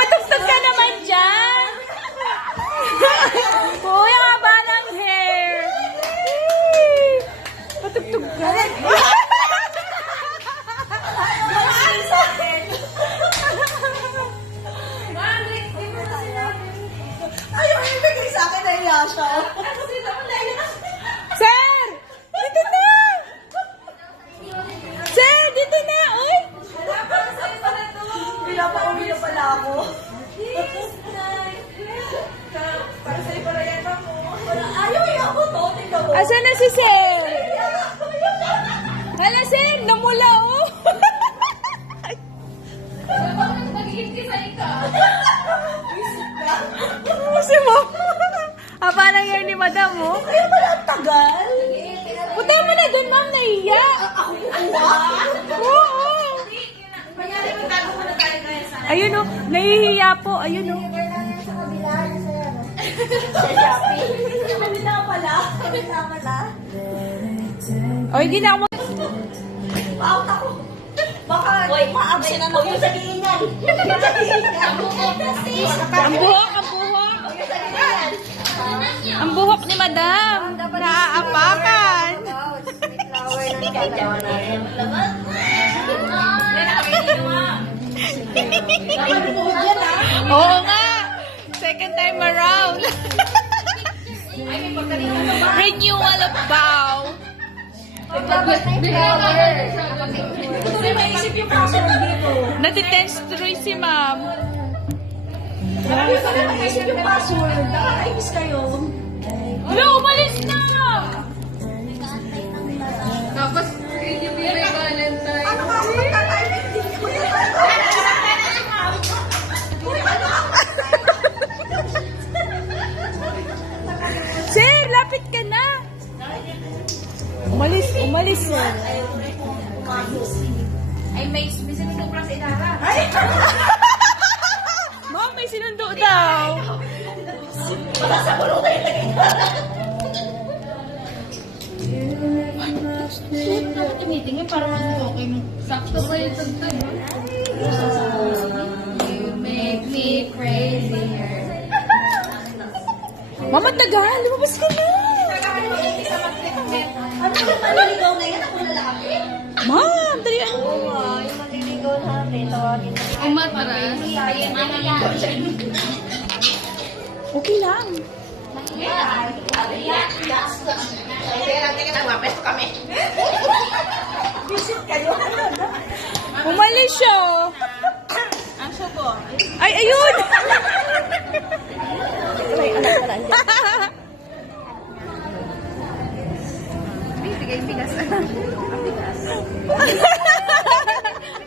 Magpatugtog ka naman dyan. Uy, ang haba ng hair. Patugtog ka. Ayaw, ibigay sa akin na iya siya. Sir! Dito na! Sir, dito na! Uy! Pinapauwi na pala ako. Para sa'yo pala yan ako. Ayaw ako to. Tingnan mo. Asan na si Sir? Hala, Sir! Namula, oh! Kasi mo. Haba ng hair ni Madam, oh. Ayaw pala ang tagal. Punta mo na dun, ma'am. Nahiya. Ako kukuha. Oo. Mangyari mo tago muna tayo ngayon sa Ayun, oh. Nahihiya po. Ayun, oh. Kabila pala. Kabila pala. O, hindi na ako Out ako. Baka ma-absent na ako. Huwag yung sabihin yan. Ang buhok, ang buhok. Ang buhok ni Madam. Naaapakan. Oo nga. Second time around. Renewal of vow. Hindi maisip yung password dito. Natitense tuloy si Ma'am. Hindi ko na maisip yung password. Nakakainis kayo. Wala, umalis na! Tapos, yun yung may Valentine. Ano ka? Magta-timing. Hindi ko yan. Sir, lapit ka na! Umalis yan. Ay, may sinundo pala sa Idara. Ma'am, may sinundo daw. Ako tinitingin para mas okay. Sakto ba yung tugtog? You make me crazy. Mama, tagal! Lumabas ka na! Ano yung maliligaw na yan? Ako lalaki? Ma'am, dalian mo. Yung maliligaw natin. Tawagin na. Umatras. Okay lang. Visit kayo. Umalis siya. Aso po. Ay, ayun! May anak pala. Bigay-bigas.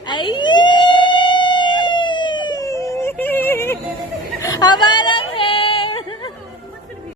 Ay! Haba